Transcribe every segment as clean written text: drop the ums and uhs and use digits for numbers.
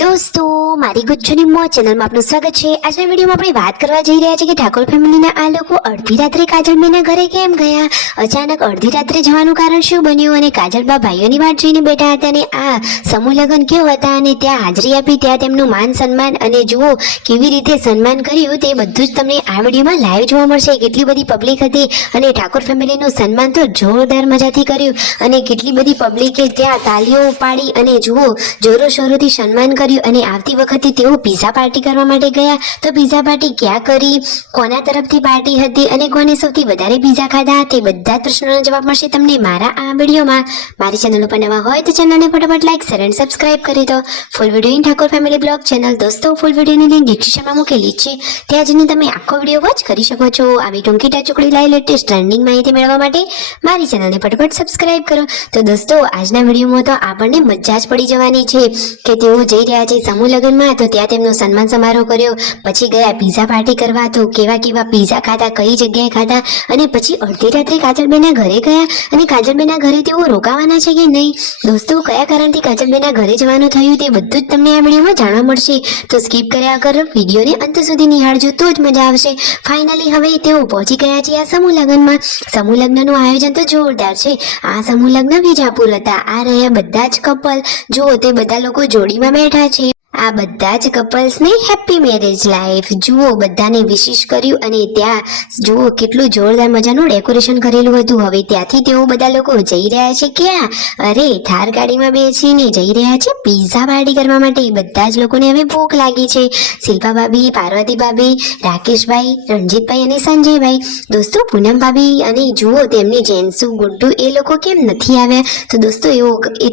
દોસ્તો, મારી ગુજ્જુની મોજ ચેનલમાં આપનું સ્વાગત છે। આજના વિડીયોમાં આપણે વાત કરવા જઈ રહ્યા છીએ કે ઠાકોર ફેમિલીના આ લોકો અડધી રાત્રે કાજલબેનના ઘરે કેમ ગયા, અચાનક અડધી રાત્રે જવાનું કારણ શું બન્યું અને કાજલબા ભાઈઓની વાટ જોઈને બેઠા હતા અને આ સમૂહ લગ્ન કેવો હતા અને ત્યાં હાજરી આપી, ત્યાં તેમનું માન સન્માન અને જુઓ કેવી રીતે સન્માન કર્યું તે બધું જ તમને આ વિડીયોમાં લાઈવ જોવા મળશે। કેટલી બધી પબ્લિક હતી અને ઠાકોર ફેમિલીનું સન્માન તો જોરદાર મજાથી કર્યું અને કેટલી બધી પબ્લિકે ત્યાં તાલીઓ પાડી અને જુઓ જોરો શોરોથી સન્માન અને આવતી વખતે તેઓ પિઝા પાર્ટી કરવા માટે ગયા તો પિઝા પાર્ટી ક્યાં કરી, કોના તરફથી પાર્ટી હતી અને કોને સૌથી વધારે પિઝા ખાધા તે બધા જ પ્રશ્નોના જવાબ મળશે તમને મારા આ વિડીયોમાં। મારી ચેનલ ઉપર નવા હોય તો ચેનલને ફટાફટ લાઈક શેર અને સબસ્ક્રાઇબ કરી દો। Full video in Thakor family blog channel દોસ્તો, ફૂલ વિડીયોની લિંક ડિસ્ક્રિપ્શનમાં મૂકેલી છે, ત્યાં જઈને તમે આખો વિડીયો વોચ કરી શકો છો। આવી ટૂંકી ટચુકડી લાઈવ લેટેસ્ટ ટ્રેન્ડિંગ માહિતી મેળવવા માટે મારી ચેનલને ફટાફટ સબસ્ક્રાઇબ કરો। તો દોસ્તો, આજના વિડીયોમાં તો આપણને મજા જ પડી જવાની છે કે તેઓ જઈ રહ્યા છે સમૂહ લગ્નમાં, તો ત્યાં તેમનો સન્માન સમારોહ કર્યો, પછી ગયા પિઝા પાર્ટી કરવા, તો કેવા કેવા પિઝા ખાધા, કઈ જગ્યાએ ખાધા અને પછી અડધી રાત્રે કાજલબેનના ઘરે ગયા અને કાજલબેનના ઘરે તેઓ રોકાવાના છે કે નહીં, દોસ્તો કયા કારણથી કાજલબેનના ઘરે જવાનું થયું તે બધું જ તમને આ વિડીયોમાં જાણવા મળશે। તો સ્કીપ કર્યા વગર વિડીયોને અંત સુધી નિહાળજો તો જ મજા આવશે। ફાઇનલી હવે તેઓ પહોંચી ગયા છે આ સમૂહ લગ્નમાં। સમૂહ લગ્નનું આયોજન તો જોરદાર છે। આ સમૂહ લગ્ન વિજાપુર હતા। આ રહ્યા બધા જ કપલ, જુઓ તે બધા લોકો જોડીમાં બેઠા છે। આ બધા જ કપલ્સને હેપી મેરેજ લાઈફ, જુઓ બધાને વિશિશ કર્યું અને ત્યાં જુઓ કેટલું જોરદાર મજાનું ડેકોરેશન કરેલું હતું। હવે ત્યાંથી તેઓ બધા લોકો જઈ રહ્યા છે ક્યાં, અરે થાર ગાડીમાં બેસીને જઈ રહ્યા છે પિઝા પાર્ટી કરવા માટે। બધા જ લોકોને હવે ભૂખ લાગી છે। શિલ્પા ભાભી, પાર્વતી ભાભી, રાકેશભાઈ, રણજીતભાઈ અને સંજયભાઈ, દોસ્તો પૂનમ ભાભી અને જુઓ તેમની જેન્સુ ગુડ્ડુ એ લોકો કેમ નથી આવ્યા, તો દોસ્તો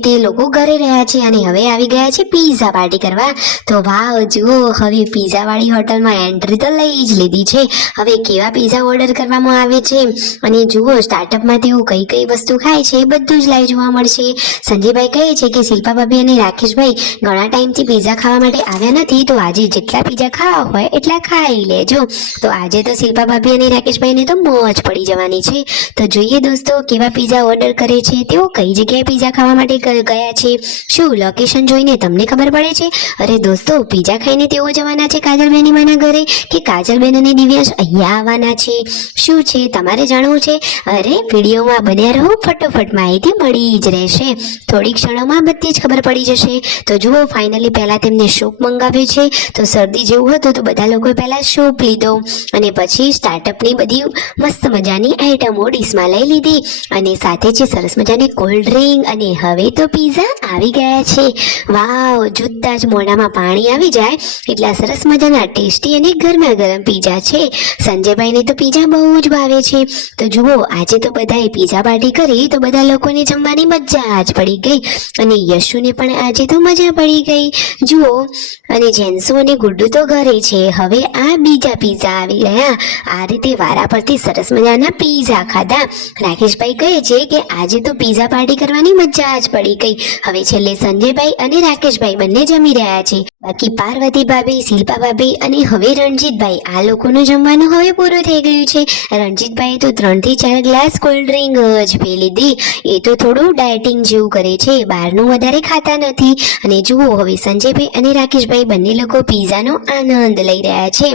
તે લોકો ઘરે રહ્યા છે અને હવે આવી ગયા છે પિઝા પાર્ટી કરવા। તો વાવ, જુઓ હવે પિઝા વાળી હોટલમાં એન્ટ્રી તો લઈ જ લીધી છે। હવે કેવા પિઝા ઓર્ડર કરવામાં આવે છે અને જુઓ સ્ટાર્ટઅપમાં તેઓ કઈ કઈ વસ્તુ ખાય છે એ બધું જ લાઈવ જોવા મળશે। સંજયભાઈ કહે છે કે શિલ્પા ભાભી અને રાકેશભાઈ ઘણા ટાઈમથી પિઝા ખાવા માટે આવ્યા નથી, તો આજે જેટલા પિઝા ખાવા હોય એટલા ખાઈ લેજો। તો આજે તો શિલ્પા ભાભી અને રાકેશભાઈને તો મોજ પડી જવાની છે। તો જોઈએ દોસ્તો કેવા પિઝા ઓર્ડર કરે છે, તેઓ કઈ જગ્યાએ પિઝા ખાવા માટે ગયા છે, શું લોકેશન જોઈને તમને ખબર પડે છે? અરે દોસ્તો, પિઝા ખાઈને તેઓ જવાના છે કાજલબેની માના ઘરે કે કાજલબેન અને દિવ્યાંશ અહીંયા આવવાના છે, શું છે તમારે જાણવું છે? અરે વિડીયોમાં બન્યા રહો, ફટોફટ માહિતી મળી જ રહેશે। થોડી ક્ષણોમાં બધી જ ખબર પડી જશે। તો જુઓ ફાઇનલી પહેલા તેમને સૂપ મંગાવ્યું છે, તો શરદી જેવું હતું તો બધા લોકોએ પહેલા સૂપ લીધો અને પછી સ્ટાર્ટઅપની બધી મસ્ત મજાની આઈટમો ડીશમાં લઈ લીધી અને સાથે છે સરસ મજાની કોલ્ડ ડ્રિંક અને હવે તો પિઝા આવી ગયા છે। વાવ, જોતા જ મોઢામાં પાણી આવી જાય એટલા સરસ મજાના ટેસ્ટી અને ગરમા ગરમ પિઝા છે। સંજયભાઈને તો પિઝા બહુ જ ભાવે છે। તો જુઓ આજે તો બધાએ પિઝા પાર્ટી કરી તો બધા લોકોને જમવાની મજા જ પડી ગઈ અને યશુને પણ આજે તો મજા પડી ગઈ, જુઓ અને જેન્સુ અને ગુડ્ડુ તો ઘરે છે। હવે આ બીજા પિઝા આવી ગયા। આ રીતે વારા પરથી સરસ મજાના પિઝા ખાધા। રાકેશભાઈ કહે છે કે આજે તો પિઝા પાર્ટી કરવાની મજા જ પડી ગઈ। હવે છેલ્લે સંજયભાઈ અને રાકેશભાઈ બંને જમી રહ્યા છે, બાકી પાર્વતી ભાભી, શિલ્પા ભાભી અને હવે રણજીતભાઈ, આ લોકોનું જમવાનું હવે પૂરું થઈ ગયું છે। રણજીતભાઈએ તો 3 થી 4 ગ્લાસ કોલ્ડ ડ્રિંક જ પી લીધી। એ તો થોડું ડાયટિંગ જેવું કરે છે, બહારનું વધારે ખાતા નથી। અને જુઓ હવે સંજયભાઈ અને રાકેશભાઈ બંને લોકો પિઝાનો આનંદ લઈ રહ્યા છે।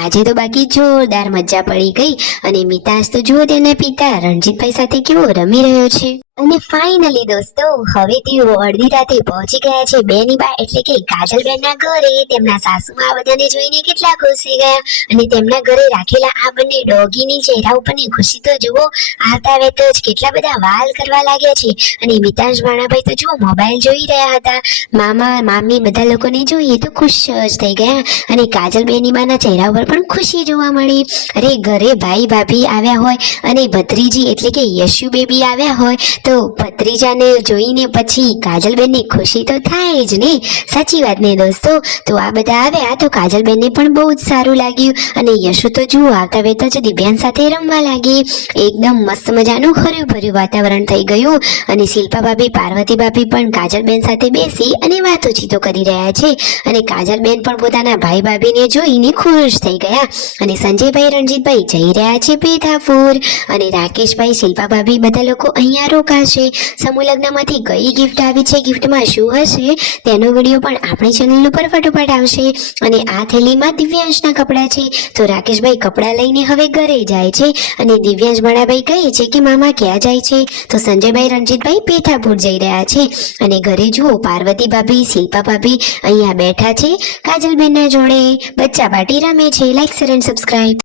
આજે તો બાકી જોરદાર મજા પડી ગઈ અને મિતાંશ તો જુઓ તેના પિતા રણજીતભાઈ સાથે કેવો રમી રહ્યો છે। અને ફાઇનલી દોસ્તો, હવે તેઓ અડધી રાતે પહોંચી ગયા છે બેની બા એટલે કે કાજલબેનના ઘરે। તેમના સાસુમાં બધાને જોઈને કેટલા ખુશ થઈ ગયા અને તેમના ઘરે રાખેલા આ બંને ડોગીની ચહેરા ઉપરની ખુશી તો જુઓ, આવતા વેત જ કેટલા બધા વાલ કરવા લાગ્યા છે અને મિતાંશ ભાણાભાઈ તો જુઓ મોબાઈલ જોઈ રહ્યા હતા। મામા મામી બધા લોકોને જોઈએ તો ખુશ જ થઈ ગયા અને કાજલબેની બાના ચહેરા ઉપર પણ ખુશી જોવા મળી। અરે ઘરે ભાઈ ભાભી આવ્યા હોય અને ભત્રીજી એટલે કે યશુ બેબી આવ્યા હોય તો ભત્રીજાને જોઈને પછી કાજલબેનની ખુશી તો થાય જ ને, સાચી વાત ને દોસ્તો? તો આ બધા આવ્યા તો કાજલબેનને પણ બહુ જ સારું લાગ્યું અને યશુ તો જુઓ આવતા વેત જ દિવ્યાંશ સાથે રમવા લાગી। એકદમ મસ્ત મજાનું હર્યું ભર્યું વાતાવરણ થઈ ગયું અને શિલ્પા ભાભી, પાર્વતી ભાભી પણ કાજલબેન સાથે બેસી અને વાતોચીતો કરી રહ્યા છે અને કાજલબેન પણ પોતાના ભાઈ ભાભીને જોઈને ખુશ થઈ ગયા અને સંજયભાઈ, રણજીતભાઈ જઈ રહ્યા છે બેધાપુર અને રાકેશભાઈ, શિલ્પા ભાભી બધા લોકો અહીંયા રોકાશે. સમૂહ લગ્નમાંથી કઈ ગિફ્ટ આવી છે, ગિફ્ટમાં શું હશે તેનો વિડીયો પણ આપણી ચેનલ ઉપર ફટોફટ આવશે. અને આ થેલીમાં દિવ્યાંશના કપડાં છે. તો રાકેશભાઈ કપડાં લઈને હવે ઘરે જાય છે અને દિવ્યાંશ બડાભાઈ કહે છે કે મામા ક્યાં જાય છે? તો સંજયભાઈ રણજીતભાઈ પેથાપુર જઈ રહ્યા છે. અને ઘરે જુઓ પાર્વતી ભાભી, શિલ્પા ભાભી અહીંયા બેઠા છે કાજલબેનના જોડે બચ્ચા પાર્ટી રમે છે. Like, share and subscribe.